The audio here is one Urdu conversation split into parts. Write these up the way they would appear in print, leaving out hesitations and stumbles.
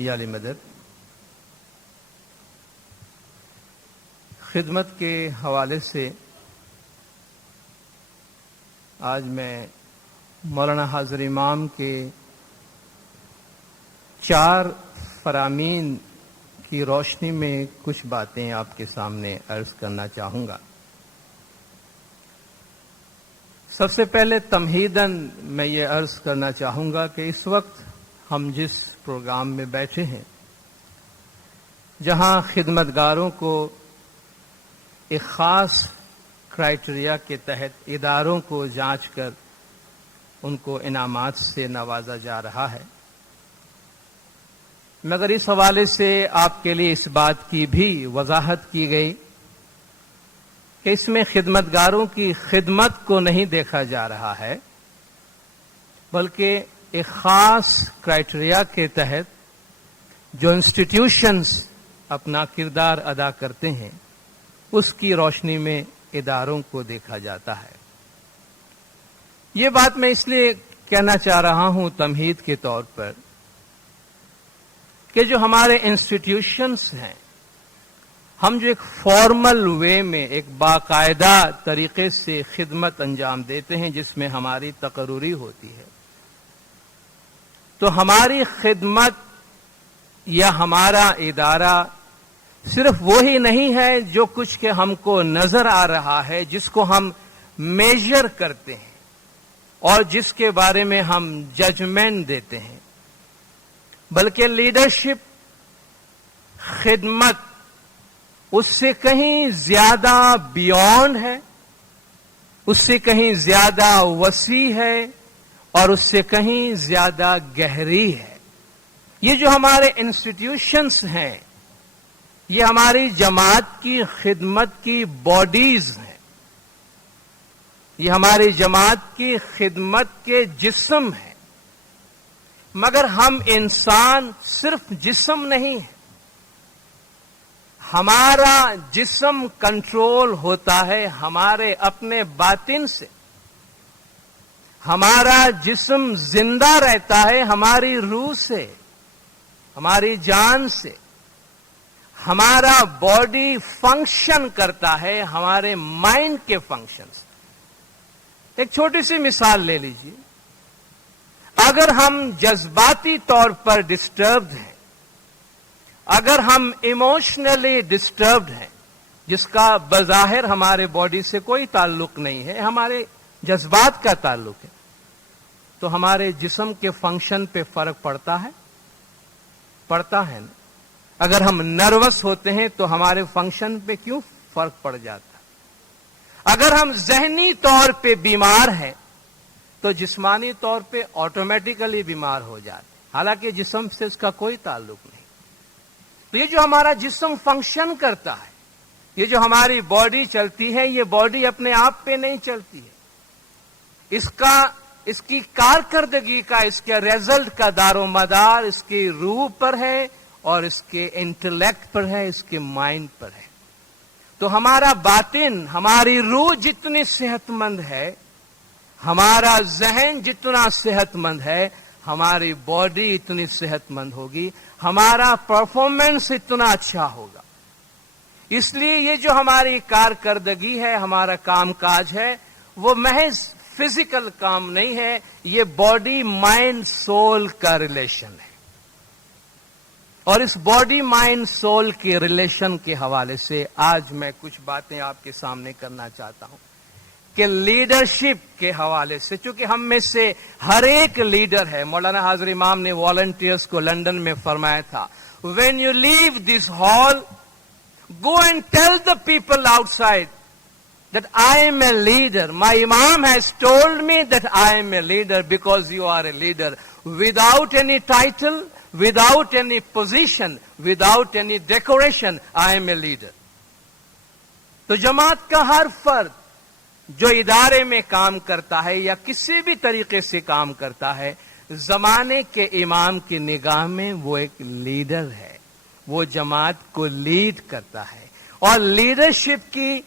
یا علی مدد، خدمت کے حوالے سے آج میں مولانا حاضر امام کے 4 فرامین کی روشنی میں کچھ باتیں آپ کے سامنے عرض کرنا چاہوں گا۔ سب سے پہلے تمہیداً میں یہ عرض کرنا چاہوں گا کہ اس وقت ہم جس پروگرام میں بیٹھے ہیں، جہاں خدمتگاروں کو ایک خاص کرائیٹریا کے تحت اداروں کو جانچ کر ان کو انعامات سے نوازا جا رہا ہے، مگر اس حوالے سے آپ کے لیے اس بات کی بھی وضاحت کی گئی کہ اس میں خدمتگاروں کی خدمت کو نہیں دیکھا جا رہا ہے، بلکہ ایک خاص کرائیٹریا کے تحت جو انسٹیٹیوشنز اپنا کردار ادا کرتے ہیں اس کی روشنی میں اداروں کو دیکھا جاتا ہے۔ یہ بات میں اس لیے کہنا چاہ رہا ہوں تمہید کے طور پر کہ جو ہمارے انسٹیٹیوشنز ہیں، ہم جو ایک فارمل وے میں ایک باقاعدہ طریقے سے خدمت انجام دیتے ہیں جس میں ہماری تقرری ہوتی ہے، تو ہماری خدمت یا ہمارا ادارہ صرف وہی نہیں ہے جو کچھ کہ ہم کو نظر آ رہا ہے، جس کو ہم میجر کرتے ہیں اور جس کے بارے میں ہم ججمنٹ دیتے ہیں، بلکہ لیڈرشپ، خدمت اس سے کہیں زیادہ بیونڈ ہے، اس سے کہیں زیادہ وسیع ہے اور اس سے کہیں زیادہ گہری ہے۔ یہ جو ہمارے انسٹیٹیوشنز ہیں، یہ ہماری جماعت کی خدمت کی باڈیز ہیں، یہ ہماری جماعت کی خدمت کے جسم ہیں، مگر ہم انسان صرف جسم نہیں ہیں، ہمارا جسم کنٹرول ہوتا ہے ہمارے اپنے باطن سے، ہمارا جسم زندہ رہتا ہے ہماری روح سے، ہماری جان سے، ہمارا باڈی فنکشن کرتا ہے ہمارے مائنڈ کے فنکشن سے۔ ایک چھوٹی سی مثال لے لیجیے، اگر ہم جذباتی طور پر ڈسٹربڈ ہیں، اگر ہم ایموشنلی ڈسٹربڈ ہیں، جس کا بظاہر ہمارے باڈی سے کوئی تعلق نہیں ہے، ہمارے جذبات کا تعلق ہے، تو ہمارے جسم کے فنکشن پہ فرق پڑتا ہے نا؟ اگر ہم نروس ہوتے ہیں تو ہمارے فنکشن پہ کیوں فرق پڑ جاتا ہے؟ اگر ہم ذہنی طور پہ بیمار ہیں تو جسمانی طور پہ آٹومیٹیکلی بیمار ہو جاتے ہیں، حالانکہ جسم سے اس کا کوئی تعلق نہیں۔ تو یہ جو ہمارا جسم فنکشن کرتا ہے، یہ جو ہماری باڈی چلتی ہے، یہ باڈی اپنے آپ پہ نہیں چلتی ہے، اس کی کارکردگی کا، اس کے ریزلٹ کا دار و مدار اس کی روح پر ہے اور اس کے انٹلیکٹ پر ہے، اس کے مائنڈ پر ہے۔ تو ہمارا باطن، ہماری روح جتنی صحت مند ہے، ہمارا ذہن جتنا صحت مند ہے، ہماری باڈی اتنی صحت مند ہوگی، ہمارا پرفارمنس اتنا اچھا ہوگا۔ اس لیے یہ جو ہماری کارکردگی ہے، ہمارا کام کاج ہے، وہ محض فزیکل کام نہیں ہے، یہ باڈی مائنڈ سول کا ریلیشن ہے۔ اور اس باڈی مائنڈ سول کے ریلیشن کے حوالے سے آج میں کچھ باتیں آپ کے سامنے کرنا چاہتا ہوں کہ لیڈرشپ کے حوالے سے، چونکہ ہم میں سے ہر ایک لیڈر ہے۔ مولانا حاضر امام نے والنٹیئرز کو لندن میں فرمایا تھا، when you leave this hall, go and tell the people outside that I am a leader. My Imam has told me that I am a leader because you are a leader. Without any title, without any position, without any decoration, I am a leader. تو جماعت کا ہر فرد جو ادارے میں کام کرتا ہے یا کسی بھی طریقے سے کام کرتا ہے، زمانے کے امام کی نگاہ میں وہ ایک لیڈر ہے، وہ جماعت کو لیڈ کرتا ہے۔ اور لیڈرشپ کی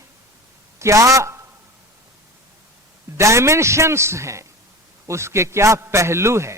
کیا ڈائمینشنز ہیں، اس کے کیا پہلو ہے،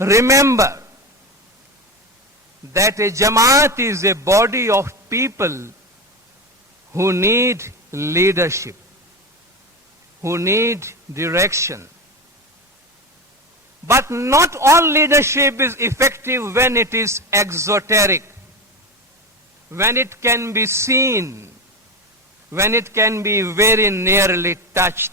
Remember that a Jamaat is a body of people who need leadership, who need direction. But not all leadership is effective when it is exoteric, when it can be seen, when it can be very nearly touched.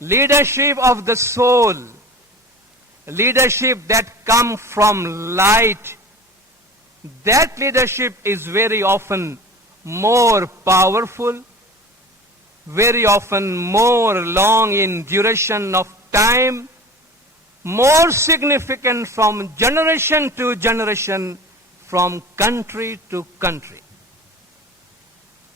leadership of the soul, leadership that come from light, that leadership is very often more powerful, very often more long in duration of time, more significant from generation to generation, from country to country.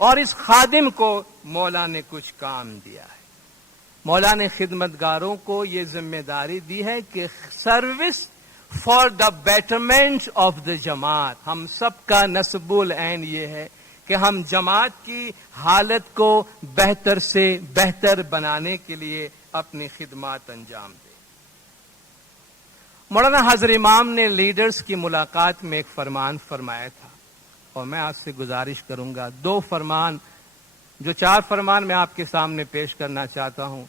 اور اس خادم کو مولا نے کچھ کام دیا ہے. مولا نے خدمتگاروں کو یہ ذمہ داری دی ہے کہ service for the betterment of the جماعت. ہم سب کا نصب العین یہ ہے کہ ہم جماعت کی حالت کو بہتر سے بہتر بنانے کے لیے اپنی خدمات انجام دیں. مولانا حضرت امام نے لیڈرز کی ملاقات میں ایک فرمان فرمایا تھا، اور میں آپ سے گزارش کروں گا 2 فرمان، جو 4 فرمان میں آپ کے سامنے پیش کرنا چاہتا ہوں.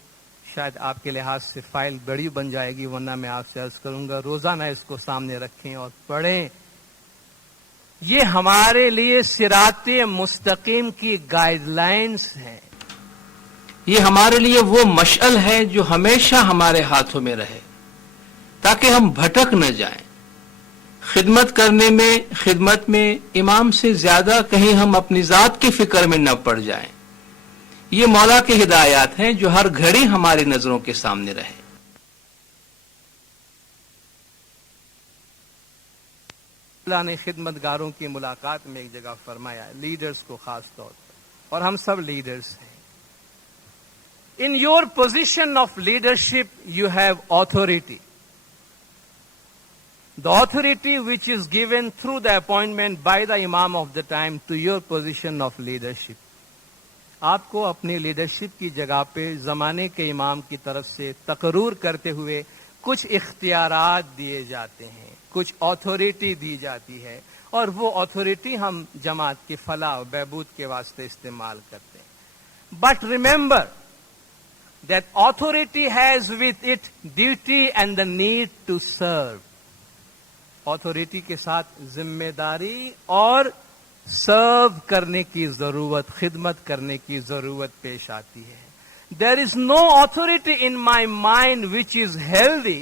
شاید آپ کے لحاظ سے فائل بڑی بن جائے گی، ورنہ میں آپ سے عرض کروں گا روزانہ اس کو سامنے رکھیں اور پڑھیں. یہ ہمارے لیے صراط مستقیم کی گائیڈ لائنز ہیں. یہ ہمارے لیے وہ مشعل ہے جو ہمیشہ ہمارے ہاتھوں میں رہے تاکہ ہم بھٹک نہ جائیں. خدمت میں امام سے زیادہ کہیں ہم اپنی ذات کی فکر میں نہ پڑ جائیں. یہ مولا کی ہدایات ہیں جو ہر گھڑی ہماری نظروں کے سامنے رہے. اللہ نے خدمتگاروں کی ملاقات میں ایک جگہ فرمایا، لیڈرز کو خاص طور پر، اور ہم سب لیڈرز ہیں. In your position of leadership, you have authority. The authority which is given through the appointment by the Imam of the time to your position of leadership. آپ کو اپنی لیڈرشپ کی جگہ پہ زمانے کے امام کی طرف سے تقرر کرتے ہوئے کچھ اختیارات دیے جاتے ہیں، کچھ اتھارٹی دی جاتی ہے، اور وہ اتھارٹی ہم جماعت کی فلاح و بہبود کے واسطے استعمال کرتے ہیں. But remember that authority has with it duty and the need to serve. Authority کے ساتھ ذمہ داری اور سرو کرنے کی ضرورت، خدمت کرنے کی ضرورت پیش آتی ہے. There is no authority in my mind which is healthy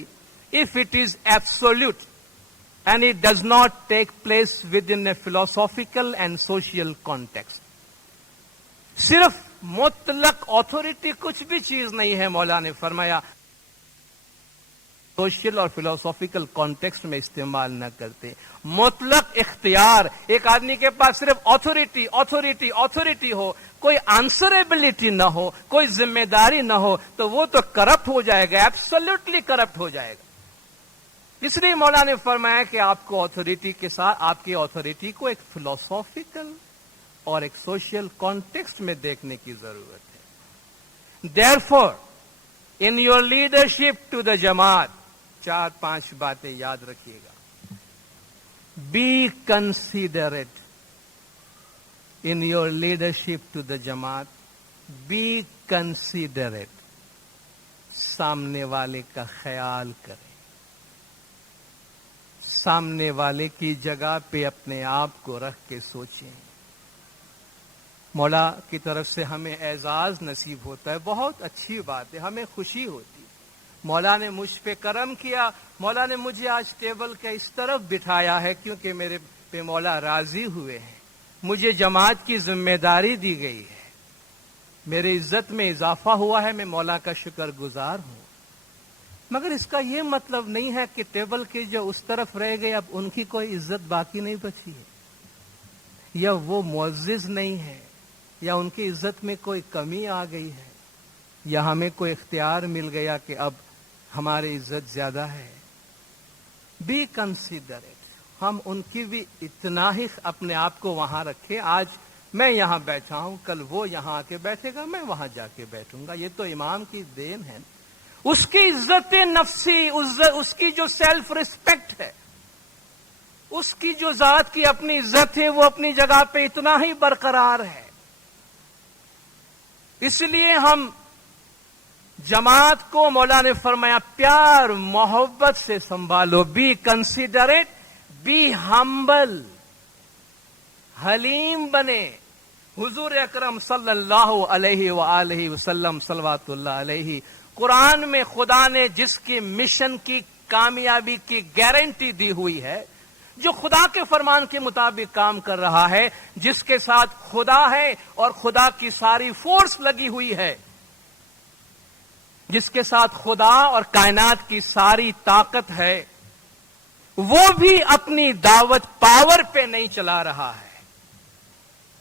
if it is absolute and it does not take place within a philosophical and social context. صرف مطلق اتھارٹی کچھ بھی چیز نہیں ہے. مولا نے فرمایا سوشل اور فلسافیکل کانٹیکسٹ میں استعمال نہ کرتے. مطلق اختیار، ایک آدمی کے پاس صرف اتھارٹی ہو، کوئی آنسریبلٹی نہ ہو، کوئی ذمہ داری نہ ہو، تو وہ تو کرپٹ ہو جائے گا، ایبسولوٹلی کرپٹ ہو جائے گا. اس لیے مولا نے فرمایا کہ آپ کو اتھارٹی کے ساتھ، آپ کی اتھارٹی کو ایک فلسافیکل اور ایک سوشل کانٹیکسٹ میں دیکھنے کی ضرورت ہے. Therefore, in your leadership to the جماعت 4-5 باتیں یاد رکھیے گا. Be considerate in your leadership to the جماعت. Be considerate. سامنے والے کا خیال کریں. سامنے والے کی جگہ پہ اپنے آپ کو رکھ کے سوچیں. مولا کی طرف سے ہمیں اعزاز نصیب ہوتا ہے، بہت اچھی بات ہے، ہمیں خوشی ہوتی ہے. مولا نے مجھ پہ کرم کیا، مولا نے مجھے آج ٹیبل کے اس طرف بٹھایا ہے کیونکہ میرے پہ مولا راضی ہوئے ہیں. مجھے جماعت کی ذمہ داری دی گئی ہے، میرے عزت میں اضافہ ہوا ہے، میں مولا کا شکر گزار ہوں. مگر اس کا یہ مطلب نہیں ہے کہ ٹیبل کے جو اس طرف رہ گئے اب ان کی کوئی عزت باقی نہیں بچی ہے، یا وہ معزز نہیں ہے، یا ان کی عزت میں کوئی کمی آ گئی ہے، یا ہمیں کوئی اختیار مل گیا کہ اب ہماری عزت زیادہ ہے. Be considerate. ہم ان کی بھی اتنا ہی اپنے آپ کو وہاں رکھیں. آج میں یہاں بیٹھا ہوں، کل وہ یہاں آ کے بیٹھے گا، میں وہاں جا کے بیٹھوں گا. یہ تو امام کی دین ہے. اس کی عزت نفسی، اس کی جو سیلف ریسپیکٹ ہے، اس کی جو ذات کی اپنی عزت ہے، وہ اپنی جگہ پہ اتنا ہی برقرار ہے. اس لیے ہم جماعت کو مولا نے فرمایا پیار محبت سے سنبھالو. Be considerate, be humble. حلیم بنے. حضور اکرم صلی اللہ علیہ وآلہ وسلم صلوات اللہ علیہ، قرآن میں خدا نے جس کی مشن کی کامیابی کی گارنٹی دی ہوئی ہے، جو خدا کے فرمان کے مطابق کام کر رہا ہے، جس کے ساتھ خدا ہے اور خدا کی ساری فورس لگی ہوئی ہے، جس کے ساتھ خدا اور کائنات کی ساری طاقت ہے، وہ بھی اپنی دعوت پاور پہ نہیں چلا رہا ہے.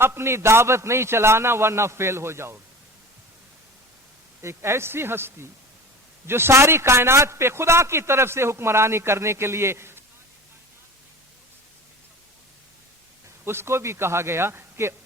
اپنی دعوت نہیں چلانا ورنہ فیل ہو جاؤ گے. ایک ایسی ہستی جو ساری کائنات پہ خدا کی طرف سے حکمرانی کرنے کے لیے، اس کو بھی کہا گیا کہ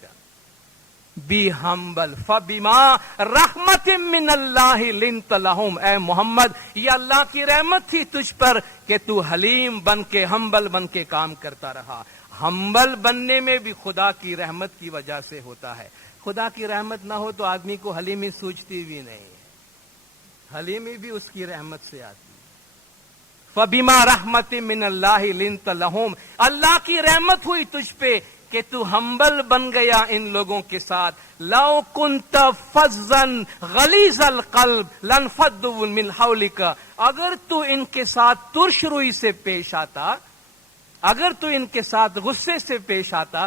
کر. بی ہمبل فبما رحمت من اللہ لنت لہم. اے محمد، یہ اللہ کی رحمت تھی تجھ پر کہ تو حلیم بن کے، ہمبل بن کے کام کرتا رہا. ہمبل بننے میں بھی خدا کی رحمت کی وجہ سے ہوتا ہے. خدا کی رحمت نہ ہو تو آدمی کو حلیمی سوچتی بھی نہیں ہے. حلیمی بھی اس کی رحمت سے آتی ہے. فبما رحمت من اللہ لنت لہم. اللہ کی رحمت ہوئی تجھ پہ کہ تو ہمبل بن گیا ان لوگوں کے ساتھ. لو کنت فظا غلیظ القلب لانفضوا من حولک. اگر تو ان کے ساتھ ترش روئی سے پیش آتا، اگر تو ان کے ساتھ غصے سے پیش آتا،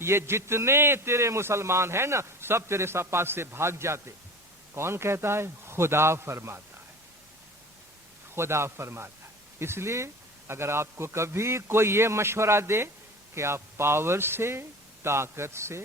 یہ جتنے تیرے مسلمان ہیں نا سب تیرے پاس سے بھاگ جاتے. کون کہتا ہے؟ خدا فرماتا ہے. خدا فرماتا ہے. اس لیے اگر آپ کو کبھی کوئی یہ مشورہ دے کہ آپ پاور سے، طاقت سے،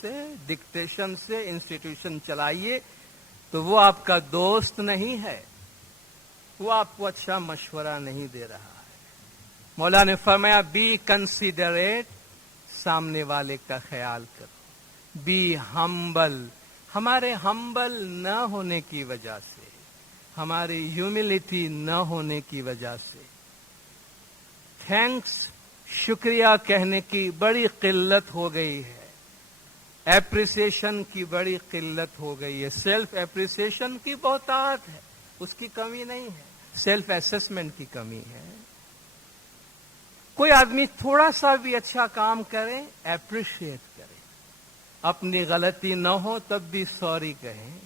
سے، ڈکٹیشن سے انسٹیٹیوشن چلائیے، تو وہ آپ کا دوست نہیں ہے، وہ آپ کو اچھا مشورہ نہیں دے رہا ہے. مولا نے فرمایا بی کنسیڈریٹ، سامنے والے کا خیال کرو. Be humble. ہمارے ہمبل نہ ہونے کی وجہ سے، ہماری ہیوملٹی نہ ہونے کی وجہ سے، تھینکس، شکریہ کہنے کی بڑی قلت ہو گئی ہے. اپریسیشن کی بڑی قلت ہو گئی ہے. سیلف اپریسیشن کی بہتات ہے، اس کی کمی نہیں ہے. سیلف اسسمنٹ کی کمی ہے. کوئی آدمی تھوڑا سا بھی اچھا کام کرے، اپریشیٹ کرے. اپنی غلطی نہ ہو تب بھی سوری کہیں.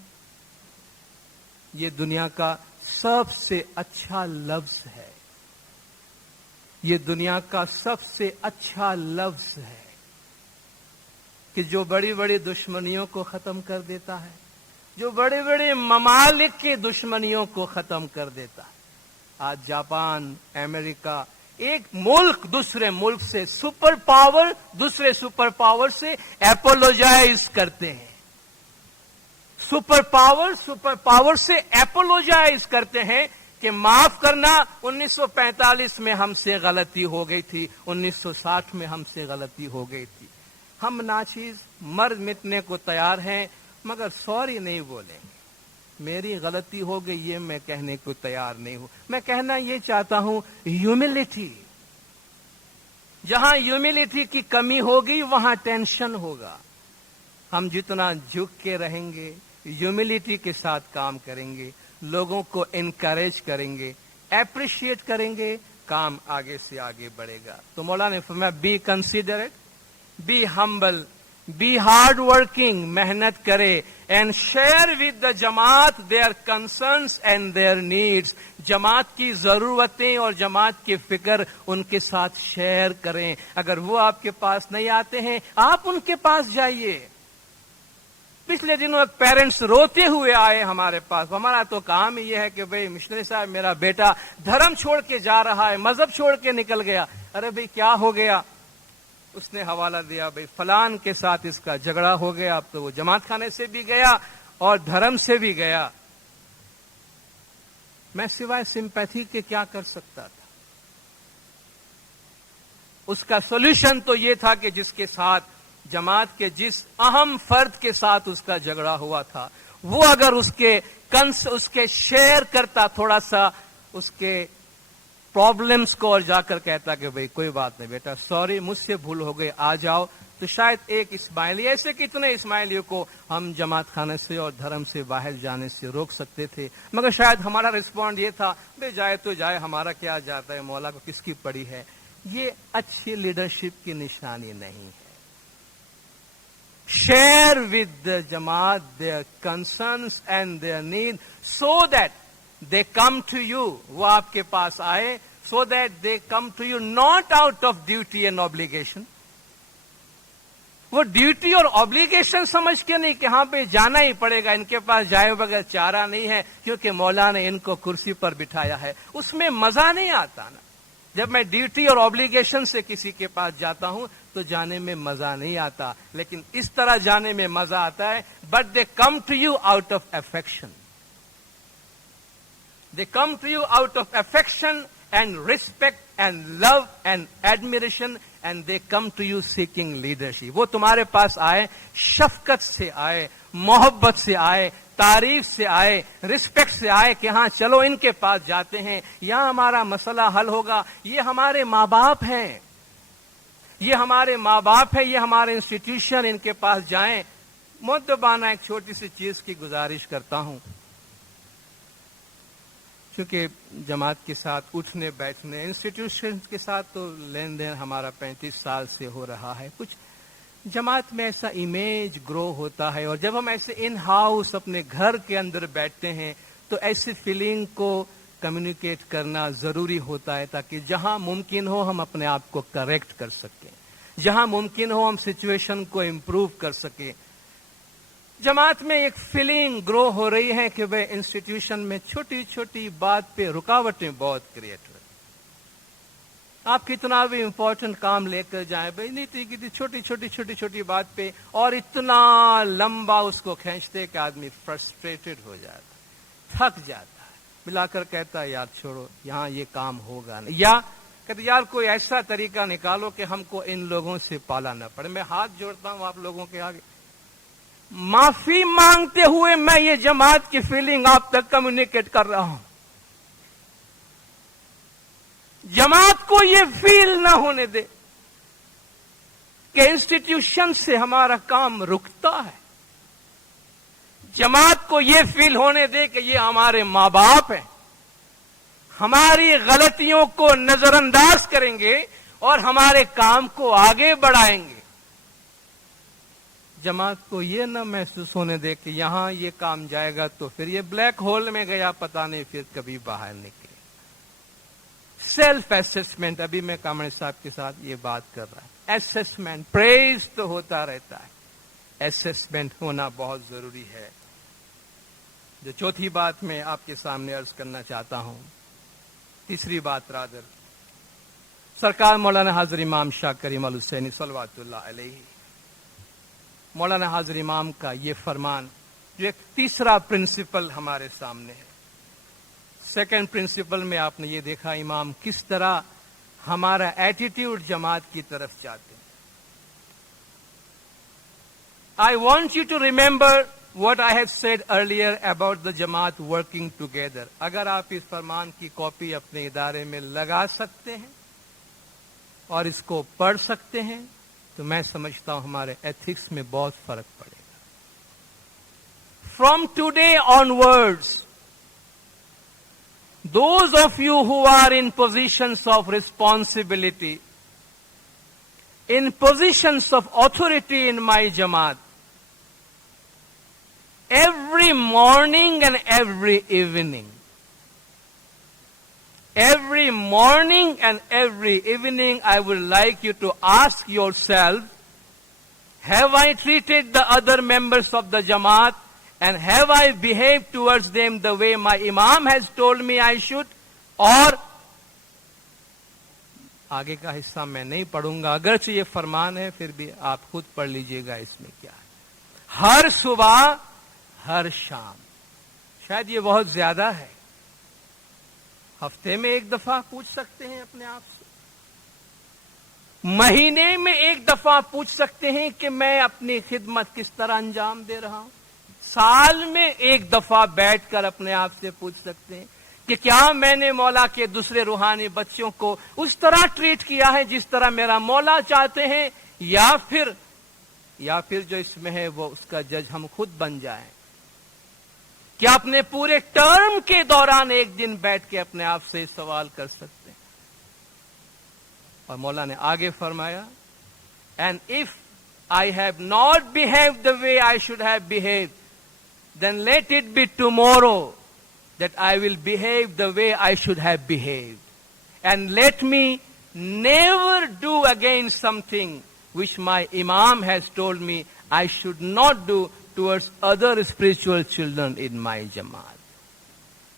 یہ دنیا کا سب سے اچھا لفظ ہے. یہ دنیا کا سب سے اچھا لفظ ہے کہ جو بڑی بڑی دشمنیوں کو ختم کر دیتا ہے، جو بڑے بڑے ممالک کی دشمنیوں کو ختم کر دیتا ہے. آج جاپان، امریکہ، ایک ملک دوسرے ملک سے، سپر پاور دوسرے سپر پاور سے اپولوجائز کرتے ہیں. سپر پاور سے اپولوجائز کرتے ہیں کہ معاف کرنا، 1945 میں ہم سے غلطی ہو گئی تھی، 1960 میں ہم سے غلطی ہو گئی تھی. ہم ناچیز مر مٹنے کو تیار ہیں مگر سوری نہیں بولیں گے. میری غلطی ہو گئی یہ میں کہنے کو تیار نہیں ہوں. میں کہنا یہ چاہتا ہوں ہیوملٹی. جہاں ہیوملٹی کی کمی ہوگی وہاں ٹینشن ہوگا. ہم جتنا جھک کے رہیں گے، ہیوملٹی کے ساتھ کام کریں گے، لوگوں کو انکریج کریں گے، اپریشیٹ کریں گے، کام آگے سے آگے بڑھے گا. تو مولانا نے فرمایا be considerate, be humble, be hard working, محنت کرے، and share with the Jamaat their concerns and their needs. جماعت کی ضرورتیں اور جماعت کی فکر ان کے ساتھ شیئر کریں. اگر وہ آپ کے پاس نہیں آتے ہیں آپ ان کے پاس جائیے. پچھلے دنوں ایک پیرنٹس روتے ہوئے آئے ہمارے پاس. ہمارا تو کام ہی یہ ہے کہ بھئی مشنری صاحب میرا بیٹا دھرم چھوڑ کے جا رہا ہے، مذہب چھوڑ کے نکل گیا. ارے بھئی کیا ہو گیا؟ اس نے حوالہ دیا، بھئی فلان کے ساتھ اس کا جھگڑا ہو گیا. اب تو وہ جماعت خانے سے بھی گیا اور دھرم سے بھی گیا. میں سوائے سمپیتھی کے کیا کر سکتا تھا؟ اس کا سولوشن تو یہ تھا کہ جس کے ساتھ جماعت کے جس اہم فرد کے ساتھ اس کا جھگڑا ہوا تھا، وہ اگر اس کے شیئر کرتا تھوڑا سا اس کے پرابلمز کو، اور جا کر کہتا کہ بھئی کوئی بات نہیں بیٹا، سوری مجھ سے بھول ہو گئی، آ جاؤ، تو شاید ایک اسماعیلی، ایسے کتنے اسماعیلیوں کو ہم جماعت خانے سے اور دھرم سے باہر جانے سے روک سکتے تھے. مگر شاید ہمارا رسپونڈ یہ تھا، بے جائے تو جائے، ہمارا کیا جاتا ہے، مولا کو کس کی پڑی ہے. یہ اچھی لیڈرشپ کی نشانی نہیں ہے. Share with the Jamaat their concerns and their need so that they come to you. وہ آپ کے پاس آئے so that they come to you not out of duty and obligation. وہ ڈیوٹی اور آبلیگیشن سمجھ کے نہیں کہ ہاں پہ جانا ہی پڑے گا, ان کے پاس جائے بغیر چارہ نہیں ہے کیونکہ مولا نے ان کو کرسی پر بٹھایا ہے. اس میں مزہ نہیں آتا نا. جب میں ڈیوٹی اور آبلیگیشن سے کسی کے پاس جاتا ہوں تو جانے میں مزہ نہیں آتا, لیکن اس طرح جانے میں مزہ آتا ہے. But they come to you out of affection. They come to you out of affection and respect and love and admiration, and they come to you seeking leadership. وہ تمہارے پاس آئے, شفقت سے آئے, محبت سے آئے, تعریف سے آئے, رسپیکٹ سے آئے کہ ہاں چلو ان کے پاس جاتے ہیں, یہاں ہمارا مسئلہ حل ہوگا. یہ ہمارے ماں باپ ہیں, یہ ہمارے ماں باپ ہیں, یہ ہمارے انسٹیٹیوشن, ان کے پاس جائیں. مؤدبانہ ایک چھوٹی سی چیز کی گزارش کرتا ہوں. چونکہ جماعت کے ساتھ اٹھنے بیٹھنے, انسٹیٹیوشن کے ساتھ تو لین دین ہمارا 35 سال سے ہو رہا ہے. کچھ جماعت میں ایسا امیج گرو ہوتا ہے, اور جب ہم ایسے ان ہاؤس اپنے گھر کے اندر بیٹھتے ہیں تو ایسی فیلنگ کو کمیونیکیٹ کرنا ضروری ہوتا ہے تاکہ جہاں ممکن ہو ہم اپنے آپ کو کریکٹ کر سکیں, جہاں ممکن ہو ہم سچویشن کو امپروو کر سکیں. جماعت میں ایک فیلنگ گرو ہو رہی ہے کہ وہ انسٹیٹیوشن میں چھوٹی چھوٹی بات پہ رکاوٹیں بہت کریٹ ہوئی. آپ کتنا بھی امپورٹنٹ کام لے کر جائیں, بھائی نیتی کی چھوٹی چھوٹی چھوٹی چھوٹی بات پہ, اور اتنا لمبا اس کو کھینچتے کہ آدمی فرسٹریٹڈ ہو جاتا, تھک جاتا ہے, ملا کر کہتا ہے یار چھوڑو یہاں یہ کام ہوگا نہیں, یا کہتے یار کوئی ایسا طریقہ نکالو کہ ہم کو ان لوگوں سے پالا نہ پڑے. میں ہاتھ جوڑتا ہوں آپ لوگوں کے آگے, معافی مانگتے ہوئے میں یہ جماعت کی فیلنگ آپ تک کمیونیکیٹ کر رہا ہوں. جماعت کو یہ فیل نہ ہونے دے کہ انسٹیٹیوشن سے ہمارا کام رکتا ہے. جماعت کو یہ فیل ہونے دے کہ یہ ہمارے ماں باپ ہیں, ہماری غلطیوں کو نظر انداز کریں گے اور ہمارے کام کو آگے بڑھائیں گے. جماعت کو یہ نہ محسوس ہونے دے کہ یہاں یہ کام جائے گا تو پھر یہ بلیک ہول میں گیا, پتہ نہیں پھر کبھی باہر نکلے. سیلف اسسمنٹ, ابھی میں کامڑے صاحب کے ساتھ یہ بات کر رہا ہوں. اسسمنٹ, پریز تو ہوتا رہتا ہے, اسسمنٹ ہونا بہت ضروری ہے. جو چوتھی بات میں آپ کے سامنے عرض کرنا چاہتا ہوں, تیسری بات رادر, سرکار مولانا حاضر امام شاہ کریم الحسینی صلوات اللہ علیہ, مولانا حاضر امام کا یہ فرمان جو ایک تیسرا پرنسپل ہمارے سامنے ہے. سیکنڈ پرنسپل میں آپ نے یہ دیکھا امام کس طرح ہمارا ایٹیٹیوڈ جماعت کی طرف چاہتے ہیں. I want you to remember what I have said earlier about the Jamaat working together. اگر آپ اس فرمان کی کاپی اپنے ادارے میں لگا سکتے ہیں اور اس کو پڑھ سکتے ہیں تو میں سمجھتا ہوں ہمارے ایتھکس میں بہت فرق پڑے گا. From today onwards, those of you who are in positions of responsibility, in positions of authority in my Jamaat, every morning and every evening, I would like you to ask yourself, have I treated the other members of the Jamaat and have I behaved towards them the way my Imam has told me I should? اور آگے کا حصہ میں نہیں پڑھوں گا, اگرچہ یہ فرمان ہے پھر بھی آپ خود پڑھ لیجئے گا اس میں کیا ہے. ہر صبح ہر شام, شاید یہ بہت زیادہ ہے, ہفتے میں ایک دفعہ پوچھ سکتے ہیں اپنے آپ سے, مہینے میں ایک دفعہ پوچھ سکتے ہیں کہ میں اپنی خدمت کس طرح انجام دے رہا ہوں, سال میں ایک دفعہ بیٹھ کر اپنے آپ سے پوچھ سکتے ہیں کہ کیا میں نے مولا کے دوسرے روحانی بچوں کو اس طرح ٹریٹ کیا ہے جس طرح میرا مولا چاہتے ہیں, یا پھر جو اس میں ہے وہ اس کا جج ہم خود بن جائیں. کیا اپنے پورے ٹرم کے دوران ایک دن بیٹھ کے اپنے آپ سے سوال کر سکتے ہیں. اور مولا نے آگے فرمایا, and if I have not behaved the way I should have behaved, then let it be tomorrow that I will behave the way I should have behaved. And let me never do again something which my Imam has told me I should not do towards other spiritual children in my Jamaat.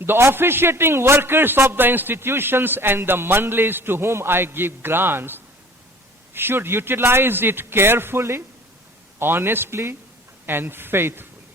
The officiating workers of the institutions and the mandlis to whom I give grants should utilize it carefully, honestly and faithfully.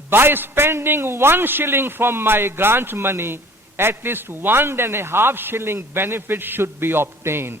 By spending 1 shilling from my grant money, at least 1.5 shilling benefit should be obtained.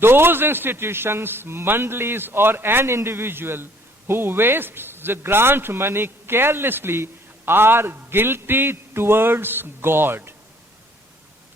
Those institutions, mandlis or an individual who wastes the grant money carelessly are guilty towards God.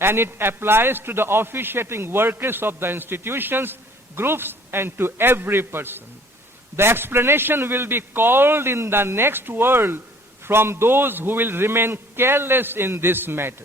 and it applies to the officiating workers of the institutions, groups and to every person. The explanation will be called in the next world from those who will remain careless in this matter.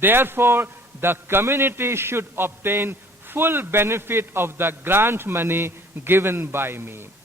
Therefore, the community should obtain full benefit of the grant money given by me.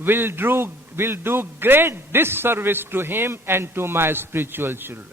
will do great disservice to him and to my spiritual children.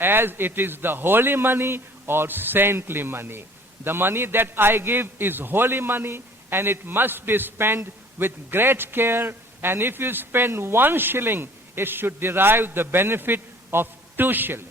as it is the holy money or saintly money. The money that I give is holy money, and it must be spent with great care. And if you spend 1 shilling, it should derive the benefit of 2 shillings.